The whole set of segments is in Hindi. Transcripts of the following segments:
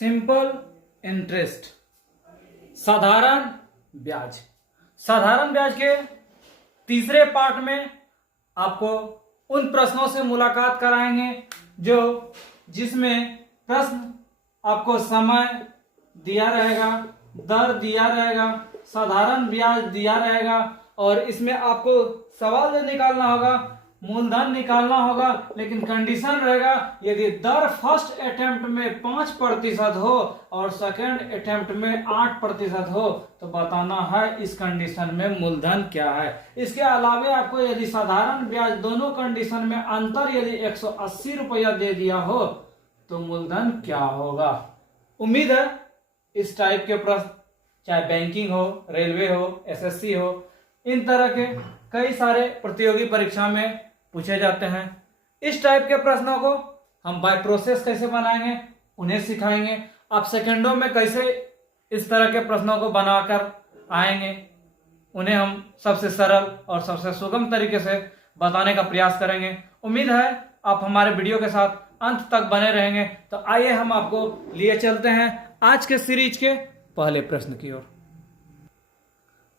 सिंपल इंटरेस्ट, साधारण ब्याज। साधारण ब्याज के तीसरे पार्ट में आपको उन प्रश्नों से मुलाकात कराएंगे जिसमें प्रश्न आपको समय दिया रहेगा, दर दिया रहेगा, साधारण ब्याज दिया रहेगा और इसमें आपको सवाल जो निकालना होगा मूलधन निकालना होगा, लेकिन कंडीशन रहेगा यदि दर फर्स्ट अटेम्प्ट में 5% हो और सेकंड अटेम्प्ट में 8% हो तो बताना है इस कंडीशन में मूलधन क्या है। इसके अलावा आपको यदि साधारण ब्याज दोनों कंडीशन में अंतर यदि 180 रुपया दे दिया हो तो मूलधन क्या होगा। उम्मीद है इस टाइप के प्रश्न चाहे बैंकिंग हो, रेलवे हो, एसएससी हो, इन तरह के कई सारे प्रतियोगी परीक्षा में पूछे जाते हैं। इस टाइप के प्रश्नों को हम बाय प्रोसेस कैसे बनाएंगे उन्हें सिखाएंगे। आप सेकंडों में कैसे इस तरह के प्रश्नों को बनाकर आएंगे उन्हें हम सबसे सरल और सबसे सुगम तरीके से बताने का प्रयास करेंगे। उम्मीद है आप हमारे वीडियो के साथ अंत तक बने रहेंगे। तो आइए हम आपको लिए चलते हैं आज के सीरीज के पहले प्रश्न की ओर।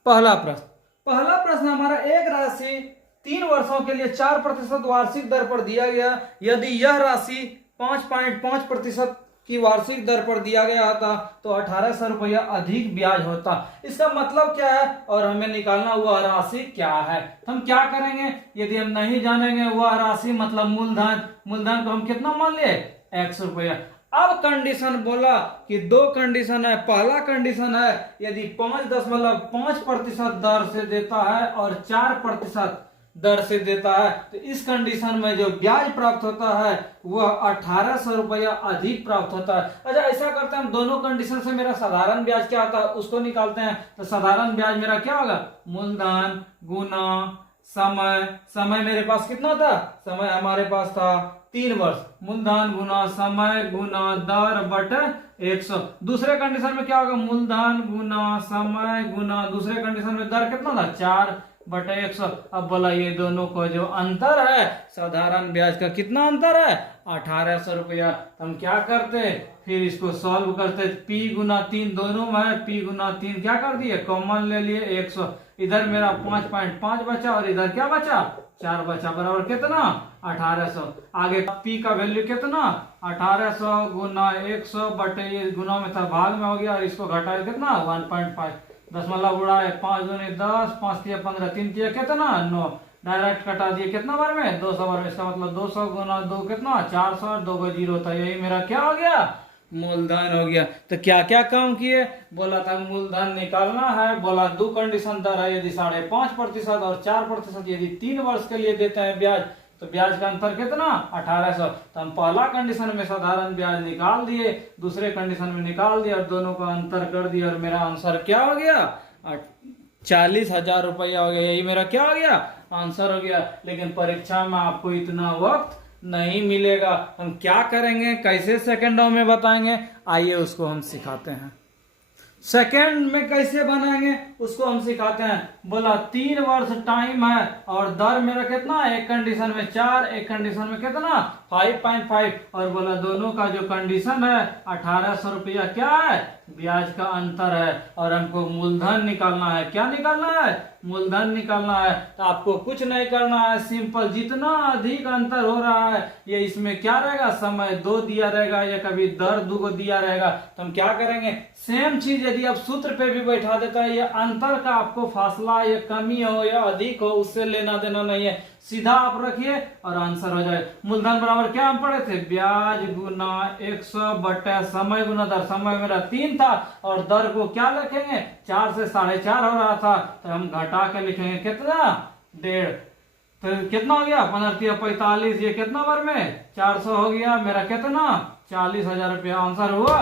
पहला प्रश्न हमारा, एक राशि 3 वर्षों के लिए 4% वार्षिक दर पर दिया गया, यदि यह राशि 5.5% की वार्षिक दर पर दिया गया था तो 1800 रुपया अधिक ब्याज होता। इसका मतलब क्या है और हमें निकालना वह राशि क्या है। तो हम क्या करेंगे, यदि हम नहीं जानेंगे वह राशि मतलब मूलधन को हम कितना मान लिए, 100 रुपया। अब कंडीशन बोला कि दो कंडीशन है। पहला कंडीशन है यदि 5.5% दर से देता है और 4% दर से देता है तो इस कंडीशन में जो ब्याज प्राप्त होता है वह 1800 रुपया अधिक प्राप्त होता है। अच्छा, ऐसा करते हैं हम दोनों कंडीशन से मेरा साधारण ब्याज क्या आता है उसको निकालते हैं। तो साधारण ब्याज मेरा क्या होगा, मूलधन गुना समय मेरे पास कितना था, समय हमारे पास था 3 वर्ष, मूलधन गुना समय गुना दर बटे 100। दूसरे कंडीशन में क्या होगा, मूलधन गुना समय गुना दूसरे कंडीशन में दर कितना था 4/100। अब बोला ये दोनों को जो अंतर है साधारण ब्याज का कितना अंतर है, 1800 रुपया। तो हम क्या करते फिर इसको सॉल्व करते, P गुना 3 दोनों में P गुना 3 क्या कर दिए कॉमन ले लिए 100। इधर मेरा 5.5 बचा और इधर क्या बचा 4 बचा, बराबर कितना 1800। आगे P का वैल्यू कितना 1800 गुना 100 बटे ये गुना में था भाग में हो गया और इसको घटाए कितना 1.5, दशमलव उड़ाए 5 दूनी 10, 5 तिया 15, 3 तिया कितना 9, डायरेक्ट कटा दिए कितना बार में 200 बार में। इसका मतलब 200 गुना 2 कितना 400, 2 को 0 था, यही मेरा क्या हो गया मूलधन हो गया। तो क्या क्या काम किए, बोला था मूलधन निकालना है, बोला दो कंडीशन दर है यदि 5.5% और 4% यदि 3 वर्ष के लिए देते हैं ब्याज तो ब्याज का अंतर कितना 1800। तो हम पहला कंडीशन में साधारण ब्याज निकाल दिए, दूसरे कंडीशन में निकाल दिया और दोनों का अंतर कर दिया और मेरा आंसर क्या हो गया 40,000 रुपया हो गया। यही मेरा क्या हो गया आंसर हो गया। लेकिन परीक्षा में आपको इतना वक्त नहीं मिलेगा। हम क्या करेंगे, कैसे सेकंडों में बताएंगे, आइए उसको हम सिखाते हैं। सेकंड में कैसे बनाएंगे उसको हम सिखाते हैं। बोला 3 वर्ष टाइम है और दर मेरा कितना, एक कंडीशन में 4, एक कंडीशन में कितना 5.5 और बोला दोनों का जो कंडीशन है 1800 रुपया क्या है ब्याज का अंतर है और हमको मूलधन निकालना है। क्या निकालना है, मूलधन निकालना है। तो आपको कुछ नहीं करना है, सिंपल जितना अधिक अंतर हो रहा है ये इसमें क्या रहेगा समय 2 दिया रहेगा या कभी दर 2 को दिया रहेगा। तो हम क्या करेंगे, सेम चीज यदि आप सूत्र पे भी बैठा देता है, ये अंतर का आपको फासला या कमी हो या अधिक हो उससे लेना देना नहीं है, सीधा आप रखिए और आंसर हो जाए। मूलधन बराबर क्या हम पढ़े थे, ब्याज गुना 100 बटे समय गुना दर। समय मेरा 3 था और दर को क्या लिखेंगे 4 से 4.5 हो रहा था तो हम घटा के लिखेंगे कितना 1.5। तो कितना हो गया 15 45, ये कितना बार में 400 हो गया, मेरा कितना 40,000 रुपया आंसर हुआ।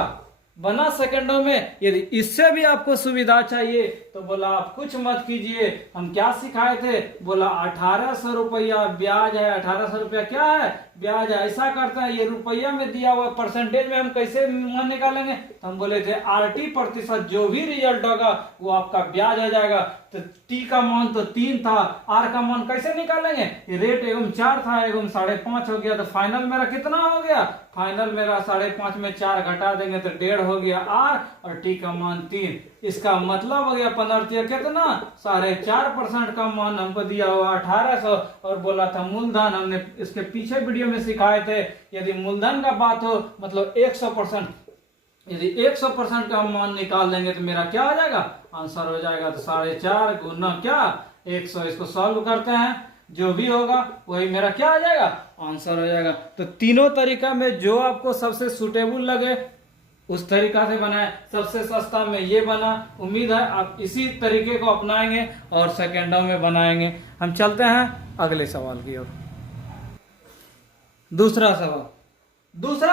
बना सेकंडों में। यदि इससे भी आपको सुविधा चाहिए तो बोला आप कुछ मत कीजिए, हम क्या सिखाए थे, बोला 1800 रुपया ब्याज है, 1800 रुपया क्या है ब्याज है। ऐसा करता है ये रुपया में दिया हुआ परसेंटेज में हम कैसे मान निकालेंगे, तो हम बोले थे RT% जो भी रिजल्ट होगा वो आपका ब्याज आ जाएगा। तो T का मान तो 3 था, R का मान कैसे निकालेंगे, रेट एवं 4 था एवं 5.5 हो गया, तो फाइनल मेरा कितना हो गया फाइनल मेरा 5.5 में 4 घटा देंगे तो 1.5 हो गया आर, और टी का मान 3। इसका मतलब हो गया 15 कितना 4.5% का मान हमको दिया हुआ 1800, और बोला था मूलधन, हमने इसके पीछे वीडियो में सिखाए थे यदि मूलधन का बात हो मतलब 100%, यदि 100% का मान निकाल देंगे तो मेरा क्या हो जाएगा, आंसर हो जाएगा तो 4.5 गुना क्या 100। इसको सॉल्व करते हैं, जो भी होगा वही मेरा क्या आ जाएगा, आंसर हो जाएगा। तो तीनों तरीका में जो आपको सबसे सुटेबल लगे उस तरीका से बनाए। सबसे सस्ता में ये बना, उम्मीद है आप इसी तरीके को अपनाएंगे और सेकेंडों में बनाएंगे। हम चलते हैं अगले सवाल की ओर। दूसरा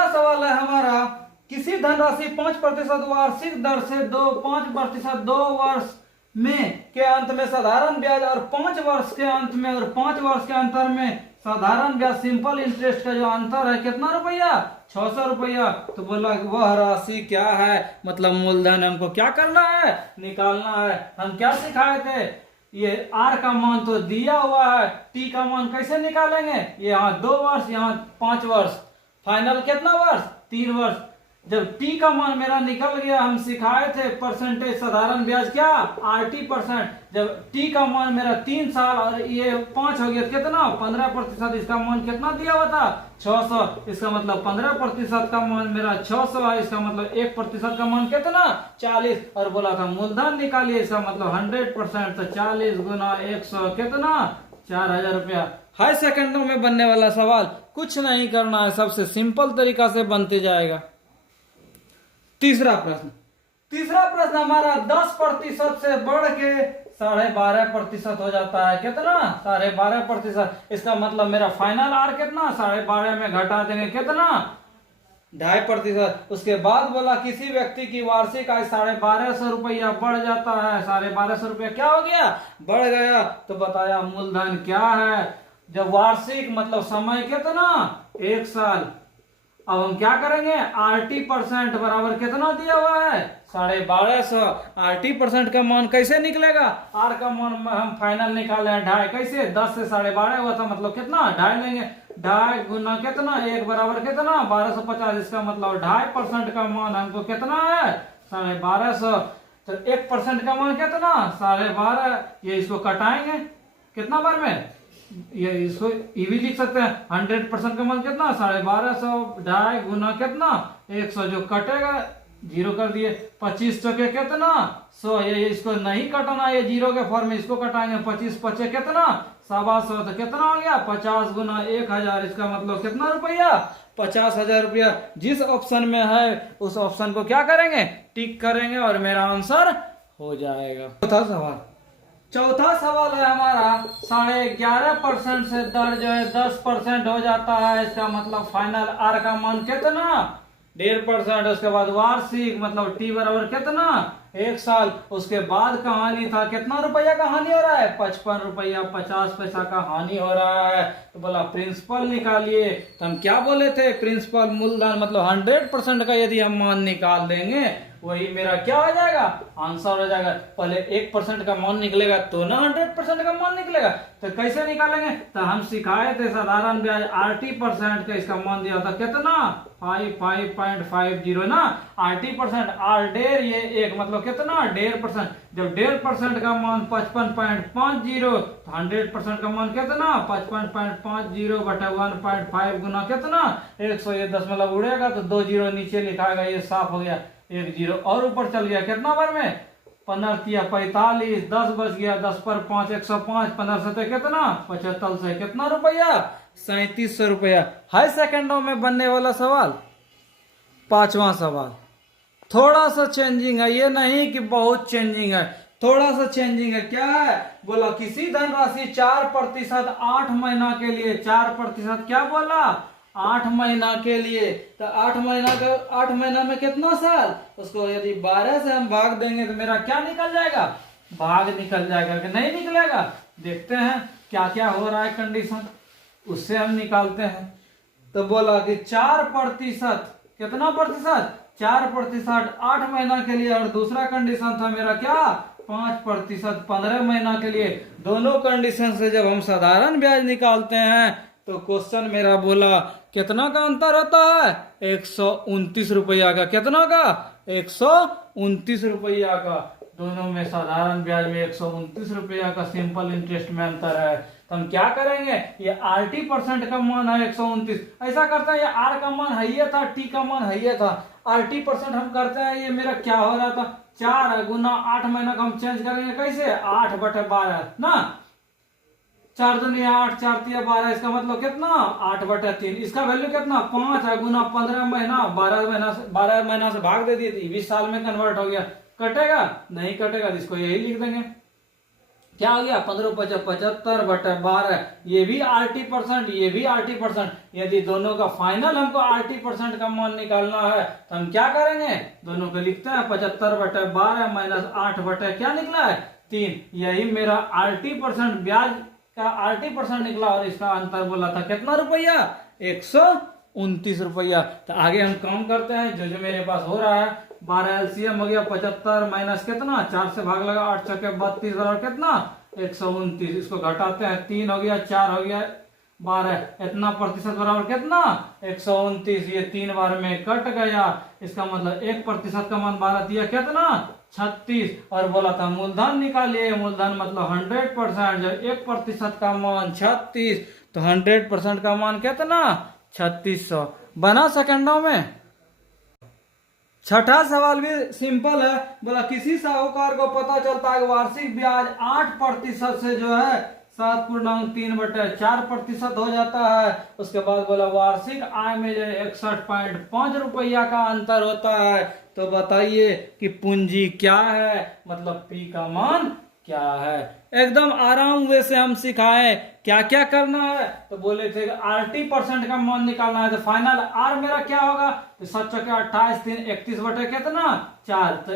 सवाल है हमारा, किसी धनराशि 5% वार्षिक दर से 5% 2 वर्ष में के अंत में साधारण ब्याज और 5 वर्ष के अंत में और 5 वर्ष के अंतर में साधारण ब्याज सिंपल इंटरेस्ट का जो अंतर है कितना रुपया, 600 रुपया। तो बोला वह राशि क्या है, मतलब मूलधन हमको क्या करना है, निकालना है। हम क्या सिखाए थे, ये आर का मान तो दिया हुआ है, टी का मान कैसे निकालेंगे, ये यहाँ 2 वर्ष यहाँ 5 वर्ष, फाइनल कितना वर्ष 3 वर्ष। जब टी का मान मेरा निकल गया, हम सिखाए थे परसेंटेज साधारण ब्याज क्या RT%, जब टी का मान मेरा 3 साल और ये 5 हो गया कितना 15%, इसका मान कितना दिया हुआ था 600, इसका मतलब 15% का मान मेरा 600 है, इसका मतलब 1% का मान कितना 40, और बोला था मूलधन निकालिए, इसका मतलब 100%, तो 40 गुना 100 कितना 4000 रुपया। हाई सेकंडों में बनने वाला सवाल, कुछ नहीं करना है, सबसे सिंपल तरीका से बनते जाएगा। तीसरा प्रश्न हमारा 10% से बढ़ के 12.5% हो जाता है, कितना 12.5%। इसका मतलब मेरा फाइनल आर कितना 12.5 में घटा देंगे कितना 2.5%। उसके बाद बोला किसी व्यक्ति की वार्षिक आय 1250 रुपया बढ़ जाता है, 1250 रुपया क्या हो गया बढ़ गया, तो बताया मूलधन क्या है। जब वार्षिक मतलब समय कितना 1 साल, अब हम क्या करेंगे RT% बराबर कितना दिया हुआ है 1250। RT% का मान कैसे निकलेगा, आर का मान हम फाइनल निकाले हैं 2.5, कैसे 10 से 12.5 हुआ था, मतलब कितना 2.5 लेंगे, 2.5 गुना कितना 1 बराबर कितना 1250, इसका मतलब 2.5% का मान हमको कितना है 1250। तो 1% का मान कितना 12.5, ये इसको कटाएंगे कितना बार में, ये इसको ये भी लिख सकते हैं 100% का मान कितना 1250, 2.5 गुना कितना 100, जो कटेगा 0 कर दिए, 25 चौके कितना 100, ये इसको नहीं कटाना, ये 0 के फॉर्म में इसको कटाएंगे, 25 पचे कितना 125, तो कितना हो गया 50 गुना 1000, इसका मतलब कितना रुपया 50,000 रुपया। जिस ऑप्शन में है उस ऑप्शन को क्या करेंगे टिक करेंगे और मेरा आंसर हो जाएगा। चौथा सवाल है हमारा 11.5% से दर जो है 10% हो जाता है, इसका मतलब फाइनल आर का मान कितना 1.5%। उसके बाद वार्षिक मतलब टी बराबर कितना 1 साल। उसके बाद का हानि था कितना रुपया का हानि हो रहा है 55 रुपया 50 पैसा का हानि हो रहा है। तो बोला प्रिंसिपल निकालिए, तो हम क्या बोले थे प्रिंसिपल मूलधन मतलब 100% का यदि हम मान निकाल देंगे वही मेरा क्या हो जाएगा आंसर हो जाएगा। पहले 1% का मान निकलेगा तो ना 100% का मान निकलेगा, तो कैसे निकालेंगे, तो हम सिखाए थे साधारण ब्याज RT% का, इसका मान दिया था कितना 55.50 ना RT%, आर डेर ये एक मतलब कितना 1.5%। जब 1.5% का मान 55.50 तो 100% का मान कितना 55.50 बटा 1.5 गुना कितना 100, ये दशमलव उड़ेगा तो 2 जीरो नीचे लिखाएगा, ये साफ हो गया, 1 जीरो और ऊपर चल गया कितना बार में 15 45, 10 बच गया, 10 पर 5 105, 15 सतह कितना 75 से कितना रुपया 3700 रुपया। हाई सेकंडों में बनने वाला सवाल। पांचवा सवाल थोड़ा सा चेंजिंग है, ये नहीं कि बहुत चेंजिंग है, थोड़ा सा चेंजिंग है। क्या है, बोला किसी धनराशि 4% 8 महीना के लिए, 4% क्या बोला 8 महीना के लिए, तो 8 महीना में कितना साल, उसको यदि 12 से हम भाग देंगे तो मेरा क्या निकल जाएगा, भाग निकल जाएगा कि नहीं निकलेगा। देखते हैं क्या क्या हो रहा है कंडीशन, उससे हम निकालते हैं। तो बोला कि 4% कितना प्रतिशत 4% 8 महीना के लिए, और दूसरा कंडीशन था मेरा क्या 5% 15 महीना के लिए। दोनों कंडीशन से जब हम साधारण ब्याज निकालते हैं तो क्वेश्चन मेरा बोला कितना का अंतर होता है, 129 रुपया का। कितना का, 129 रुपया का। दोनों में साधारण ब्याज में 129 रुपया का सिंपल इंटरेस्ट में अंतर है। तो हम क्या करेंगे, ये RT% का मान है 129, ऐसा करते हैं, ये R का मान है ये था, T का मान है ये था, RT% हम करते हैं, ये मेरा क्या हो रहा था 4 गुना 8 महीना का हम चेंज करेंगे कैसे, 8/12 ना, 4 दूनी 8, 4 तिया 12, इसका मतलब कितना 8/3। इसका वैल्यू कितना 5 है, गुना 15 महीना, 12 महीना से भाग दे दी थी, 20 साल में कन्वर्ट हो गया। कटेगा नहीं कटेगा, इसको यही लिख देंगे। क्या हो गया 15×75/12। ये भी RT%, ये भी RT%। यदि दोनों का फाइनल हमको RT% का मान निकालना है तो हम क्या करेंगे, दोनों को लिखते हैं 75/12 माइनस 8 क्या निकला है 3। यही मेरा RT% ब्याज का RT% निकला, और इसका अंतर बोला था कितना रुपया, 129 रुपया। तो आगे हम काम करते हैं, जो मेरे पास हो रहा है 12 LCM हो गया 75 माइनस कितना 4 से भाग लगा 8 छके 32 और कितना 129। इसको घटाते हैं 3 हो गया 4 हो गया 12, इतना प्रतिशत बराबर कितना 129। ये 3 बार में कट गया, इसका मतलब 1% का मान 12 दिया कितना 36। और बोला था मूलधन निकालिए, मूलधन मतलब 100%। जब 1% का मान 36 तो 100% का मान कितना 3600 बना सेकंडों में। छठा सवाल भी सिंपल है, बोला किसी साहूकार को पता चलता है कि वार्षिक ब्याज 8% से जो है 7.3/4% हो जाता है। उसके बाद बोला वार्षिक आय में जो 61.5 रुपया का अंतर होता है। तो बताइए कि पूंजी क्या है, मतलब P का मान क्या है। एकदम आराम वे से हम सिखाए क्या क्या करना है। तो बोले थे RT% का मान निकालना है, तो फाइनल R मेरा क्या होगा, तो 7 चौके 28 3 31 बटे कितना 4, तो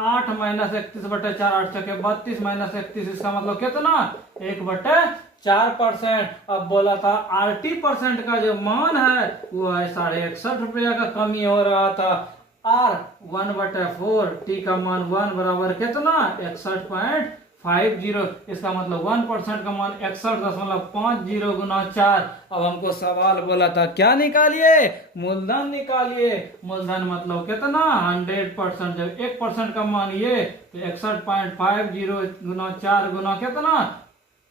8 माइनस 31/4 8 चौके 32 माइनस 31, इसका मतलब कितना 1/4%। अब बोला था RT% का जो मान है वो है 61.5 रुपया का कमी हो रहा था। R 1/4, T का मान 1 बराबर कितना 61.50, इसका मतलब 1% का मान 61.50 गुना 4। अब हमको सवाल बोला था क्या निकालिए, मूलधन निकालिए। मूलधन मतलब कितना 100%। जब 1% का मान ये तो 61.50 गुना 4 गुना कितना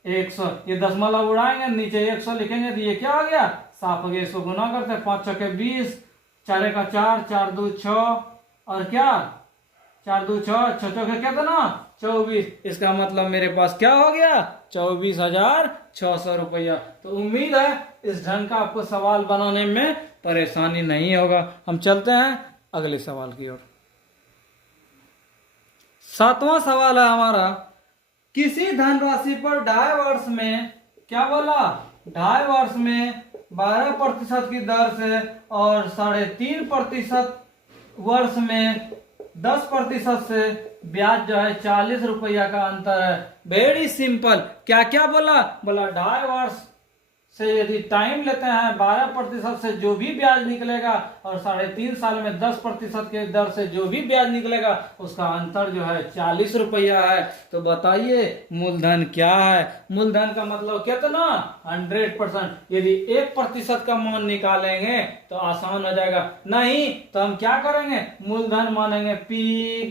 100। ये दशमलव उड़ाएंगे नीचे 100 लिखेंगे तो ये क्या हो गया साफ हो गया। इसको गुना करते हैं 5 चौके 20, 4 का 4, 4 2 6 और क्या 4 2 6, 6 चौके कितना 24। इसका मतलब मेरे पास क्या हो गया 24,600 रुपया। तो उम्मीद है इस ढंग का आपको सवाल बनाने में परेशानी नहीं होगा। हम चलते हैं अगले सवाल की ओर। 7वां सवाल है हमारा, किसी धनराशि पर 2.5 वर्ष में क्या बोला 2.5 वर्ष में 12% की दर से और 3.5% वर्ष में 10% से ब्याज जो है 40 रुपया का अंतर है। Very simple. क्या क्या बोला 2.5 वर्ष से यदि टाइम लेते हैं 12% से जो भी ब्याज निकलेगा और 3.5 साल में 10% के दर से जो भी ब्याज निकलेगा उसका अंतर जो है 40 रुपया है। तो बताइए मूलधन क्या है। मूलधन का मतलब कितना 100%। यदि 1% का मान निकालेंगे तो आसान हो जाएगा, नहीं तो हम क्या करेंगे मूलधन मानेंगे P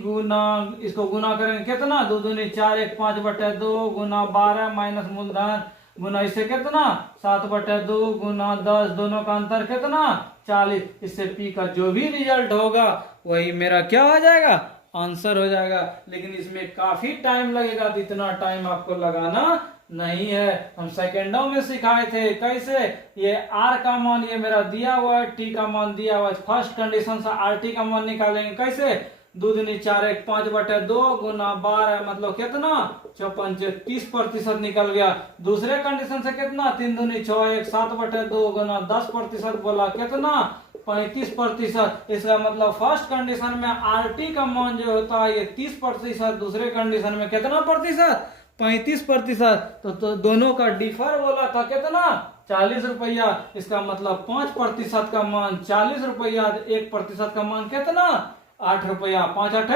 गुना, इसको गुना करेंगे कितना 2 दूनी 4 1 5/2 गुना 12 माइनस मूलधन गुना इसे कितना 7/2 गुना 10, दोनों का अंतर कितना 40। इससे P का जो भी रिजल्ट होगा वही मेरा क्या हो जाएगा आंसर हो जाएगा। लेकिन इसमें काफी टाइम लगेगा, तो इतना टाइम आपको लगाना नहीं है। हम सेकेंडों में सिखाए थे कैसे। ये R का मान ये मेरा दिया हुआ है, T का मान दिया हुआ है। फर्स्ट कंडीशन से RT का मान निकालेंगे कैसे 2 दूनी 4 1 5/2 गुना 12 मतलब कितना 30% निकल गया। दूसरे कंडीशन से कितना 3 दूनी 6 1 7/2 गुना 10% बोला कितना 35%। इसका मतलब फर्स्ट कंडीशन में RT का मान जो होता है ये 30%, दूसरे कंडीशन में कितना प्रतिशत 35%। तो दोनों का डिफर बोला था कितना 40 रुपया। इसका मतलब 5% का मान 40 रुपया, 1% का मान कितना 8 रुपया, 5 8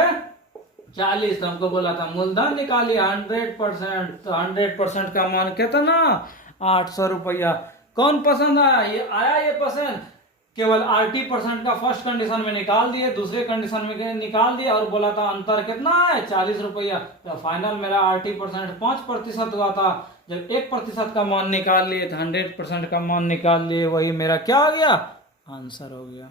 40। तो हमको बोला था मूलधन निकालिए 100%, तो 100% का मान कितना 800 रुपया। कौन पसंद आया? ये पसंद। केवल 80% का फर्स्ट कंडीशन में निकाल दिए, दूसरे कंडीशन में निकाल दिए और बोला था अंतर कितना है 40 रुपया। तो फाइनल मेरा 80% 5% हुआ था। जब 1% का मान निकाल लिए तो 100% का मान निकाल लिए, वही मेरा क्या हो गया? आंसर हो गया।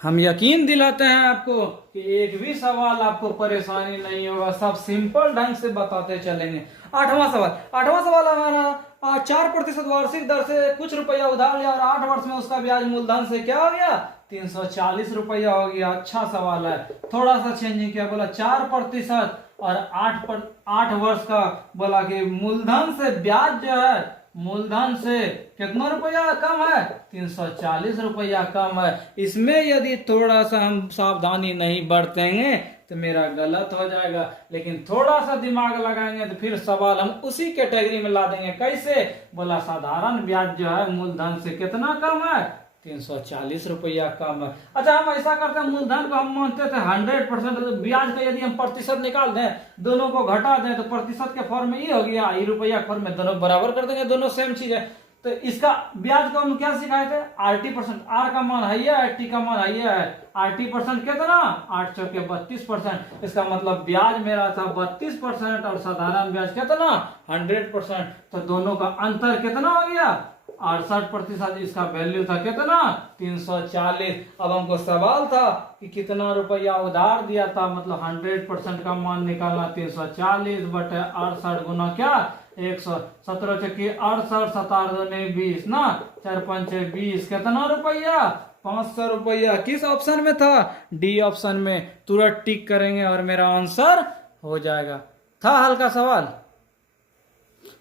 हम यकीन दिलाते हैं आपको कि एक भी सवाल आपको परेशानी नहीं होगा, सब सिंपल ढंग से बताते चलेंगे। 8वां सवाल हमारा 4% वार्षिक दर से कुछ रुपया उधार लिया और 8 वर्ष में उसका ब्याज मूलधन से क्या हो गया? 340 रुपया हो गया। अच्छा सवाल है, थोड़ा सा चेंजिंग किया, बोला 4% और 8 वर्ष का, बोला कि मूलधन से ब्याज जो है मूलधन से कितना रुपया कम है? 340 रुपया कम है। इसमें यदि थोड़ा सा हम सावधानी नहीं बरतेंगे तो मेरा गलत हो जाएगा, लेकिन थोड़ा सा दिमाग लगाएंगे तो फिर सवाल हम उसी कैटेगरी में ला देंगे। कैसे? बोला साधारण ब्याज जो है मूलधन से कितना कम है? 340 रुपया कम है। अच्छा, हम ऐसा करते हैं, मूलधन को हम मानते थे 100%, ब्याज का यदि हम प्रतिशत निकाल दें, दोनों को घटा दें तो प्रतिशत के फॉर्म में ये हो गया, ये रुपया फॉर्म में दोनों बराबर कर देंगे, दोनों सेम चीज है। तो इसका ब्याज को हम क्या सिखाए थे? 80%। आर का मान है, टी का मान है। 80% कितना? 8 चौके 32%। इसका मतलब ब्याज मेरा था 32% और साधारण ब्याज कितना? 100%। तो दोनों का अंतर कितना हो गया? 68%। इसका वैल्यू था कितना? 340। अब हमको सवाल था कि कितना रुपया उधार दिया था, मतलब 100% का मान निकालना। 340 बटे 68 गुना क्या? 100। 17 चक्की 68, 7 दूनी 20 ना, 4 पंचे 20, कितना रुपया? 500 रुपया। किस ऑप्शन में था? डी ऑप्शन में। तुरंत टिक करेंगे और मेरा आंसर हो जाएगा। था हल्का सवाल।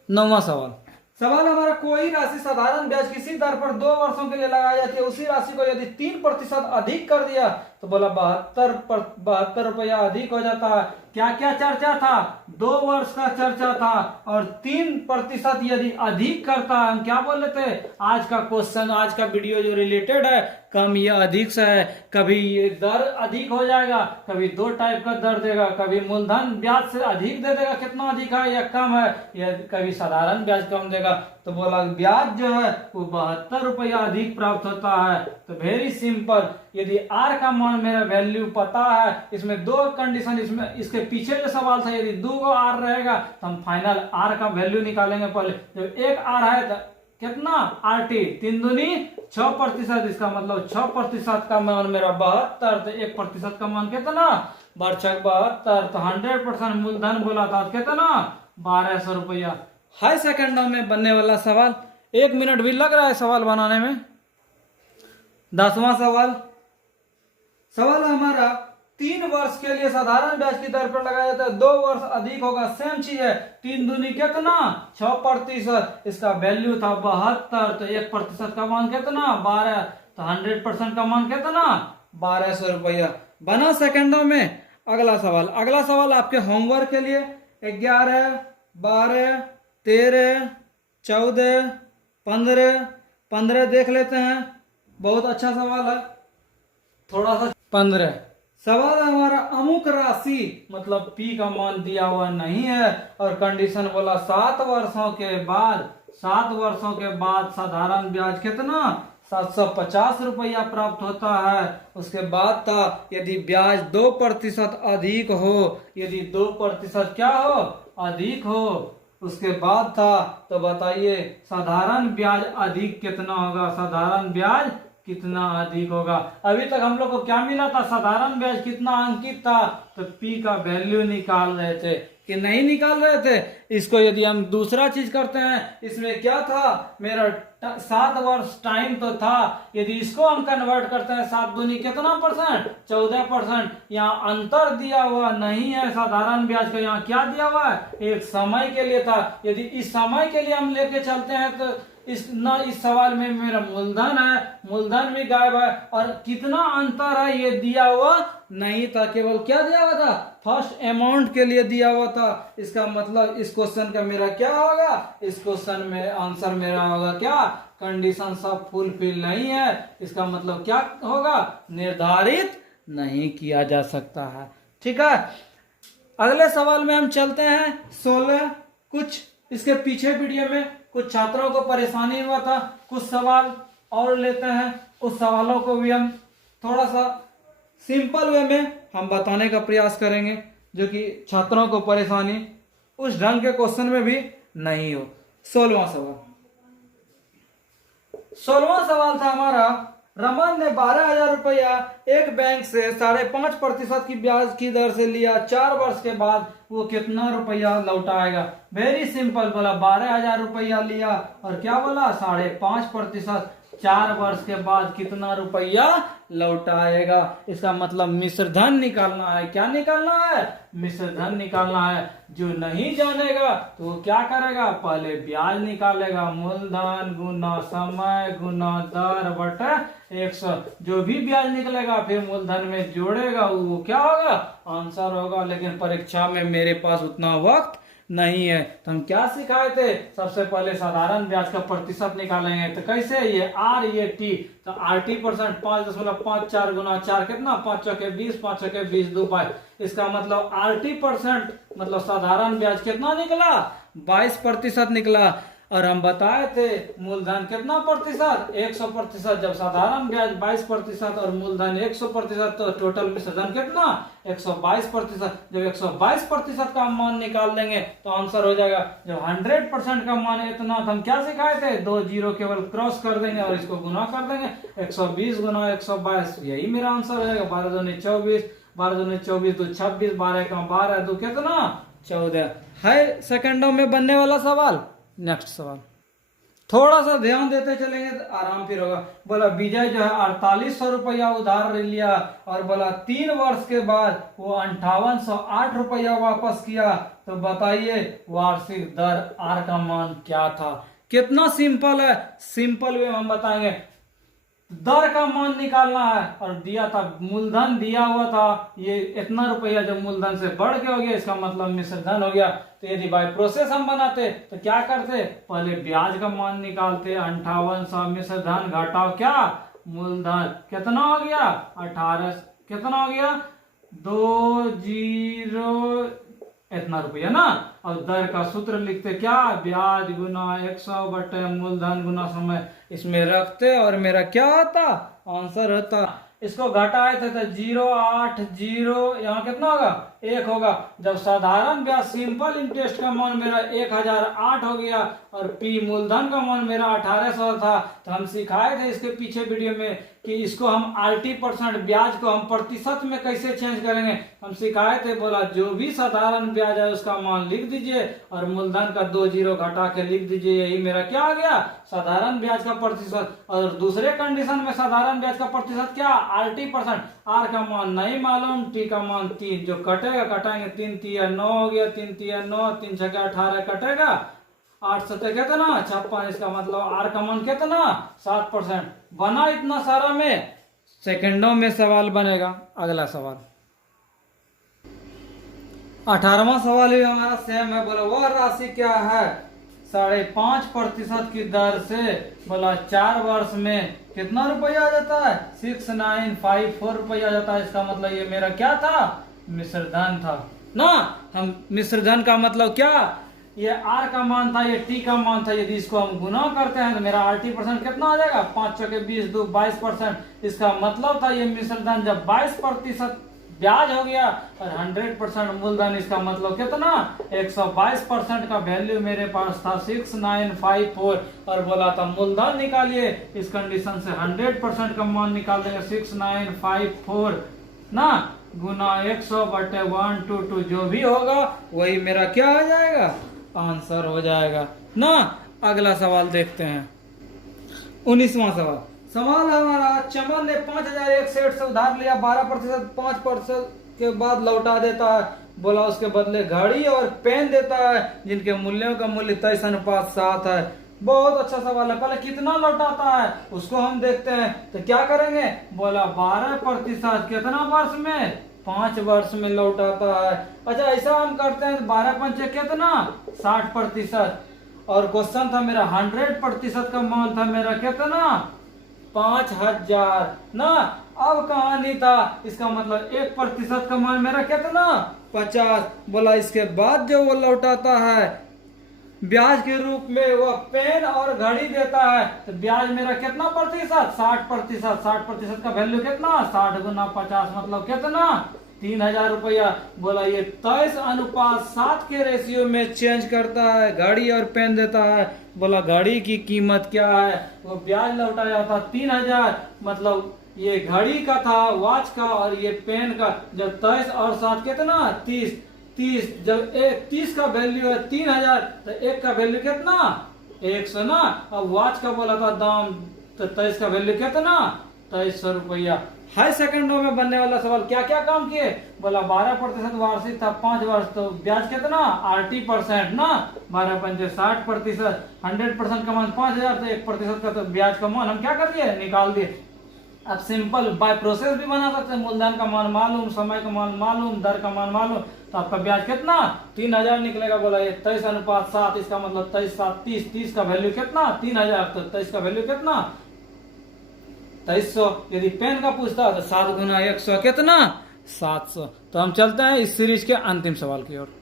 9वां सवाल हमारा, कोई राशि साधारण ब्याज किसी दर पर 2 वर्षों के लिए लगाई जाती है, उसी राशि को यदि 3% अधिक कर दिया तो बोला 72 रुपया अधिक हो जाता है। क्या क्या चर्चा था? 2 वर्ष का चर्चा था और 3% यदि अधिक करता है। हम क्या बोल रहे थे? आज का क्वेश्चन, आज का वीडियो जो रिलेटेड है, कम या अधिक से है। कभी ये दर अधिक हो जाएगा, कभी 2 टाइप का दर देगा, कभी मूलधन ब्याज से अधिक दे देगा, कितना अधिक है या कम है, या कभी साधारण ब्याज कम देगा। तो बोला ब्याज जो है वो 72 रुपया अधिक प्राप्त होता है। तो वेरी सिंपल, यदि आर का मान मेरा वैल्यू पता है, इसमें 2 कंडीशन, इसमें इसके पीछे जो सवाल था, यदि 2 आर रहेगा तो हम फाइनल आर का वैल्यू निकालेंगे। पहले जब 1 आर है तो कितना? आरटी 3 दूनी 6%। इसका मतलब 6% का मान मेरा 72, तो 1% का मान कितना? 72। तो 100% मूलधन बोला था कितना? 1200 रुपया। हाई सेकेंडों में बनने वाला सवाल, 1 मिनट भी लग रहा है सवाल बनाने में। 10वां सवाल हमारा, 3 वर्ष के लिए साधारण ब्याज की दर पर लगाया जाता है, 2 वर्ष अधिक होगा, सेम चीज है। 3 दूनी कितना? 6%। इसका वैल्यू था 72, तो 1% का मान कितना? 12। तो 100% का मान कितना? 1200 रुपया। बना सेकेंडों में। अगला सवाल आपके होमवर्क के लिए 11, 12, 13, 14, 15 देख लेते हैं। बहुत अच्छा सवाल है, थोड़ा सा। 15 सवाल हमारा, अमुक राशि, मतलब पी का मान दिया हुआ नहीं है और कंडीशन बोला 7 वर्षों के बाद साधारण ब्याज कितना? 750 रुपया प्राप्त होता है। उसके बाद था यदि ब्याज 2% अधिक हो, यदि 2% क्या हो? अधिक हो। उसके बाद था, तो बताइए साधारण ब्याज अधिक कितना होगा? साधारण ब्याज कितना अधिक होगा? अभी तक हम लोग को क्या मिला था? साधारण ब्याज कितना अंकित था, तो पी का वैल्यू निकाल रहे थे कि नहीं निकाल रहे थे। इसको यदि हम दूसरा चीज करते हैं, इसमें क्या था मेरा 7 वर्ष टाइम तो था, यदि इसको हम कन्वर्ट करते हैं 7 दूनी कितना %? 14%। यहाँ अंतर दिया हुआ नहीं है साधारण ब्याज का, यहाँ क्या दिया हुआ है? एक समय के लिए था। यदि इस समय के लिए हम लेके चलते हैं तो इस सवाल में मेरा मूलधन है, मूलधन भी गायब है और कितना अंतर है ये दिया हुआ नहीं था, केवल क्या दिया हुआ था? फर्स्ट अमाउंट के लिए दिया हुआ था। इसका मतलब इस क्वेश्चन का मेरा क्या होगा? इस क्वेश्चन में आंसर मेरा होगा क्या? कंडीशन सब फुलफिल नहीं है। इसका मतलब क्या होगा? निर्धारित नहीं किया जा सकता है। ठीक है, अगले सवाल में हम चलते हैं 16। कुछ इसके पीछे वीडियो में कुछ छात्रों को परेशानी हुआ था, कुछ सवाल और लेते हैं, उस सवालों को भी हम थोड़ा सा सिंपल वे में हम बताने का प्रयास करेंगे, जो कि छात्रों को परेशानी उस ढंग के क्वेश्चन में भी नहीं हो। 16वां सवाल था हमारा, रमन ने 12,000 रुपया एक बैंक से 5.5% की ब्याज की दर से लिया, 4 वर्ष के बाद वो कितना रुपया लौटाएगा। वेरी सिंपल, बोला 12,000 रुपया लिया और क्या बोला 5.5%, 4 वर्ष के बाद कितना रुपया लौटाएगा। इसका मतलब मिश्र धन निकालना है। क्या निकालना है? मिश्र धन निकालना है। जो नहीं जानेगा तो वो क्या करेगा, पहले ब्याज निकालेगा, मूलधन गुना समय गुना दर बटा 100। जो भी ब्याज निकलेगा फिर मूलधन में जोड़ेगा, वो क्या होगा, आंसर होगा। लेकिन परीक्षा में मेरे पास उतना वक्त नहीं है, तो हम क्या सिखाए थे, सबसे पहले साधारण ब्याज का प्रतिशत निकालेंगे। तो कैसे, ये आर ये टी, तो RT परसेंट 5.54 गुना 4 कितना, 5 चौके 20, 5 चौके 20, 2 5। इसका मतलब RT परसेंट मतलब साधारण ब्याज कितना निकला, 22% निकला। और हम बताए थे मूलधन कितना प्रतिशत, 100%। जब साधारण ब्याज 22% और मूलधन 100%, तो टोटल मिश्र धन कितना, 122%। जब 122% का मान निकाल देंगे तो आंसर हो जाएगा। जब 100% का मान इतना, तो हम क्या सिखाए थे, 2 जीरो केवल क्रॉस कर देंगे और इसको गुना कर देंगे, 120 गुना 122, यही मेरा आंसर हो जाएगा। 12 दूनी 24, 12 दूनी 24, तो 26, 12 का 12, 2 कितना 14 है। सेकंडों में बनने वाला सवाल। नेक्स्ट सवाल थोड़ा सा ध्यान देते चलेंगे तो आराम फिर होगा। बोला विजय जो है 4800 रुपया उधार लिया और बोला 3 वर्ष के बाद वो 5808 रुपया वापस किया, तो बताइए वार्षिक दर आर का मान क्या था। कितना सिंपल है, सिंपल वे हम बताएंगे। दर का मान निकालना है और दिया था, मूलधन दिया हुआ था ये इतना रुपया, जब मूलधन से बढ़ के हो गया इसका मतलब मिश्र धन हो गया। तो यदि बाय प्रोसेस हम बनाते तो क्या करते, पहले ब्याज का मान निकालते, 5800 मिश्र धन घटाओ क्या, मूलधन, कितना हो गया 18, कितना हो गया 20 इतना रुपया ना। और दर का सूत्र लिखते क्या, ब्याज गुना 100 बटे मूलधन गुना समय, इसमें रखते और मेरा क्या होता, आंसर होता। इसको घटाए थे तो 080, यहाँ कितना होगा 1 होगा। जब साधारण ब्याज सिंपल इंटरेस्ट का मान मेरा 1008 हो गया और पी मूलधन का मान मेरा 1800 था, तो हम सिखाए थे इसके पीछे वीडियो में कि इसको हम RT परसेंट ब्याज को हम प्रतिशत में कैसे चेंज करेंगे। हम सिखाए थे, बोला जो भी साधारण ब्याज है उसका मान लिख दीजिए और मूलधन का 2 जीरो घटा के लिख दीजिए, यही मेरा क्या आ गया, साधारण ब्याज का प्रतिशत। और दूसरे कंडीशन में साधारण ब्याज का प्रतिशत क्या, RT परसेंट। आर का मान नहीं मालूम, टी का मान 3, जो कटेगा कटाएंगे, 3 3 9 हो गया, 3 3 9, 3 6 18 कटेगा, 8 7 कितना 56। इसका मतलब आर का मान कितना 7% बना। इतना सारा में सेकंडों में सवाल बनेगा। अगला सवाल 18वां सवाल भी हमारा सेम है। बोला वह राशि क्या है, 5.5% की दर से, बोला 4 वर्ष में कितना रुपया आ जाता है, 6954 रुपया आ जाता है। इसका मतलब ये मेरा क्या था, मिश्र धन था ना। हम मिश्र धन का मतलब क्या, ये आर का मान था, ये टी का मान था। यदि इसको हम गुना करते हैं तो मेरा RT परसेंट कितना आ जाएगा, 5 चौके 20, 2 22%। इसका मतलब था ये मिश्र धन जब 22% ब्याज हो गया और 100% मूलधन, इसका मतलब कितना 122% का वैल्यू मेरे पास था 6954। और बोला था मूलधन निकालिए, इस कंडीशन से 100% का मान निकाल देंगे, 6954 ना गुना 100 बटे 122, जो भी होगा वही मेरा क्या हो जाएगा, आंसर हो जाएगा ना। अगला सवाल देखते हैं 19वां सवाल है हमारा। चमन ने 5000 एक सेठ से उधार लिया, 12% 5% के बाद लौटा देता है। बोला उसके बदले घड़ी और पेन देता है जिनके मूल्यों का मूल्य 23:7 है। बहुत अच्छा सवाल है। पहले कितना लौटाता है उसको हम देखते हैं, तो क्या करेंगे, बोला 12% कितना वर्ष में, 5 वर्ष में लौटाता है। अच्छा ऐसा हम करते हैं, 12 पंचे कितना 60%। और क्वेश्चन था मेरा 100% का मान था मेरा कितना 5000 ना। अब कहानी था, इसका मतलब 1% का मान मेरा कितना 50। बोला इसके बाद जो वो लौटाता है ब्याज के रूप में वह पेन और घड़ी देता है, तो ब्याज मेरा कितना प्रतिशत? 60%। 60% का वैल्यू कितना? 60 गुना 50 मतलब कितना? 3000 रुपया। बोला ये 23:7 के रेशियो में चेंज करता है, घड़ी और पेन देता है। बोला घड़ी की कीमत क्या है? वो ब्याज लौटाया था 3000, मतलब ये घड़ी का था, वॉच का, और ये पेन का। जब 23 और 7 कितना? 30। जब 30 का वैल्यू है 3000, तो 1 का वैल्यू कितना? 100 ना। अब वॉच का बोला था दाम, तो 23 का वैल्यू कितना? 2300 रुपया। हाई सेकेंडों में बनने वाला सवाल क्या क्या काम किए? बोला 12% वार्षिक था, 5 वर्ष, तो ब्याज कितना? 80% ना। 12 पंचे 60%, 100% का मान 5000, तो 1% का तो ब्याज का मान हम क्या कर दिए? निकाल दिए। अब सिंपल बाय प्रोसेस भी बना सकते हैं। मूलधन का मान मालूम, समय का मान मालूम, दर का मान मालूम, तो आपका ब्याज कितना? 3000 निकलेगा। बोला ये 23:7, इसका मतलब 23 7 30। 30 का वैल्यू कितना? 3000, तो 23 का वैल्यू कितना? 2300। यदि पेन का पूछता तो 7 गुना 100 कितना? 700। तो हम चलते हैं इस सीरीज के अंतिम सवाल की ओर।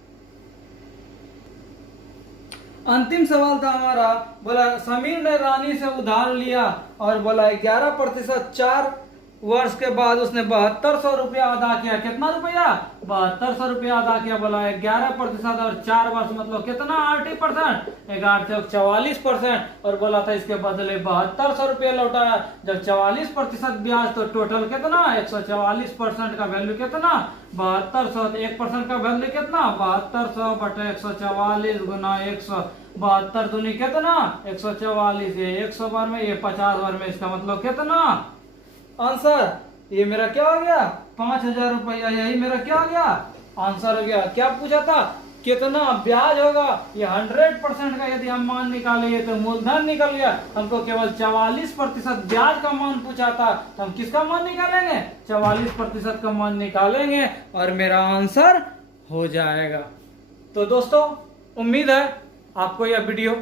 अंतिम सवाल था हमारा, बोला समीर ने रानी से उधार लिया और बोला 11% 4 वर्ष के बाद उसने 7200 रुपया अदा किया। कितना रुपया? 7200 रुपया अदा किया। बोला 11% और 4 वर्ष मतलब कितना? 80%। 11 44%। और बोला था इसके बदले 7200 रुपया लौटाया। जब 44% ब्याज, तो टोटल कितना? 144% का वैल्यू कितना? 7200। 1% का वैल्यू कितना? 7200 बटे 144 गुना 100। 72 दूनी कितना? 144। ये 100 बार में, ये 50 बार में, इसका मतलब कितना? आंसर ये मेरा क्या हो गया? 5000 रुपया। यही मेरा क्या हो गया? आंसर हो गया। क्या पूछा था? कितना ब्याज होगा? ये 100% का यदि हम मान निकालेंगे तो मूलधन निकल गया। हमको केवल 44% ब्याज का मान पूछा था, तो हम किसका मान निकालेंगे? 44% का मान निकालेंगे और मेरा आंसर हो जाएगा। तो दोस्तों, उम्मीद है आपको यह वीडियो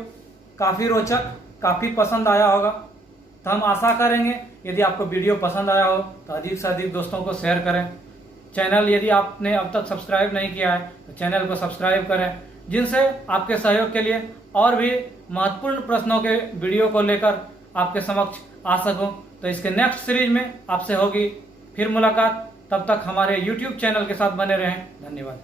काफी रोचक, काफी पसंद आया होगा। तो हम आशा करेंगे यदि आपको वीडियो पसंद आया हो तो अधिक से अधिक दोस्तों को शेयर करें। चैनल यदि आपने अब तक सब्सक्राइब नहीं किया है तो चैनल को सब्सक्राइब करें, जिनसे आपके सहयोग के लिए और भी महत्वपूर्ण प्रश्नों के वीडियो को लेकर आपके समक्ष आ सकूं। तो इसके नेक्स्ट सीरीज में आपसे होगी फिर मुलाकात। तब तक हमारे YouTube चैनल के साथ बने रहें। धन्यवाद।